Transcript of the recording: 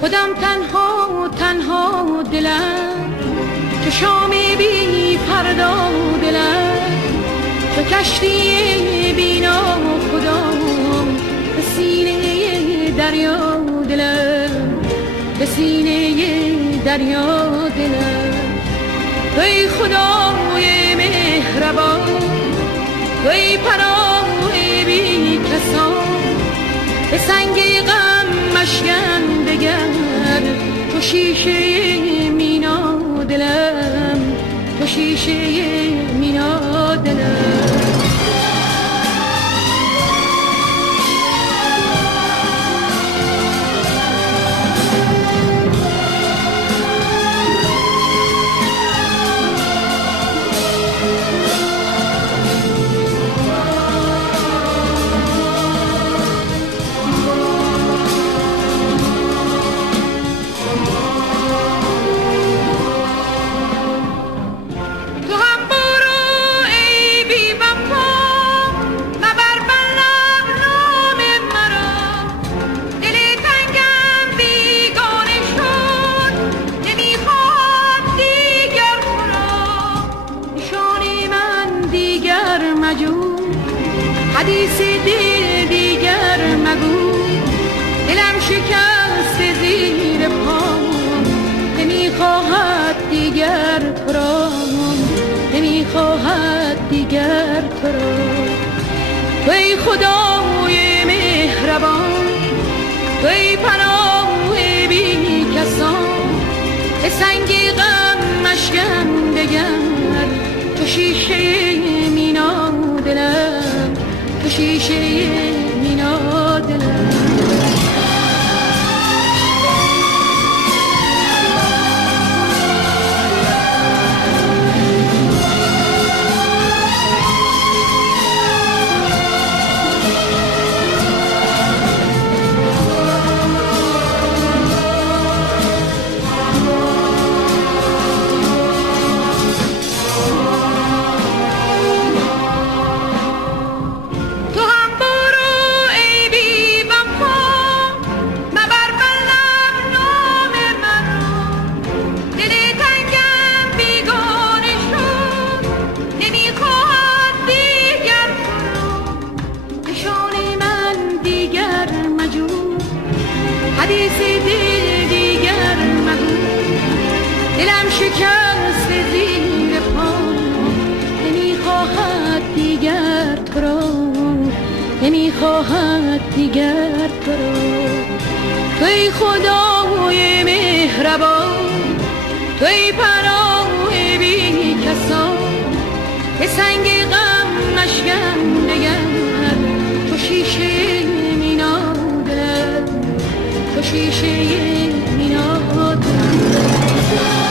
خودم تنها تنها دلم، چو شامی بی پردا دلم، چو کشتی بینا خودم، به سینه دریا دلم، به سینه دریا دلم. ای خدای مهربان، ای پناه بی کسان، به سنگ غم مشکن دگر، تو شیشه مینا دلم، تو شیشه مینا دلم. حدیث دل دیگر مگو، دلم شکست زیر پام، نمیخواهد دیگر تو را، نمیخواهد دیگر تو را. ای خدای مهربان، ای پناه بی کسان، به سنگ غم مشکن دگر، تو شیشه مینا دلم، تو شیشه مینا دلم. حدیث دل دیگر مگو، دلم شکست زیر پام، نمیخواهد دیگر تو را، نمیخواهد دیگر تو را. توی خدای مهربان، توی پناه بی کسان، به سنگ غم مشکن دگر، تو شیشه مینا دلم، تو شیشه مینا دلم.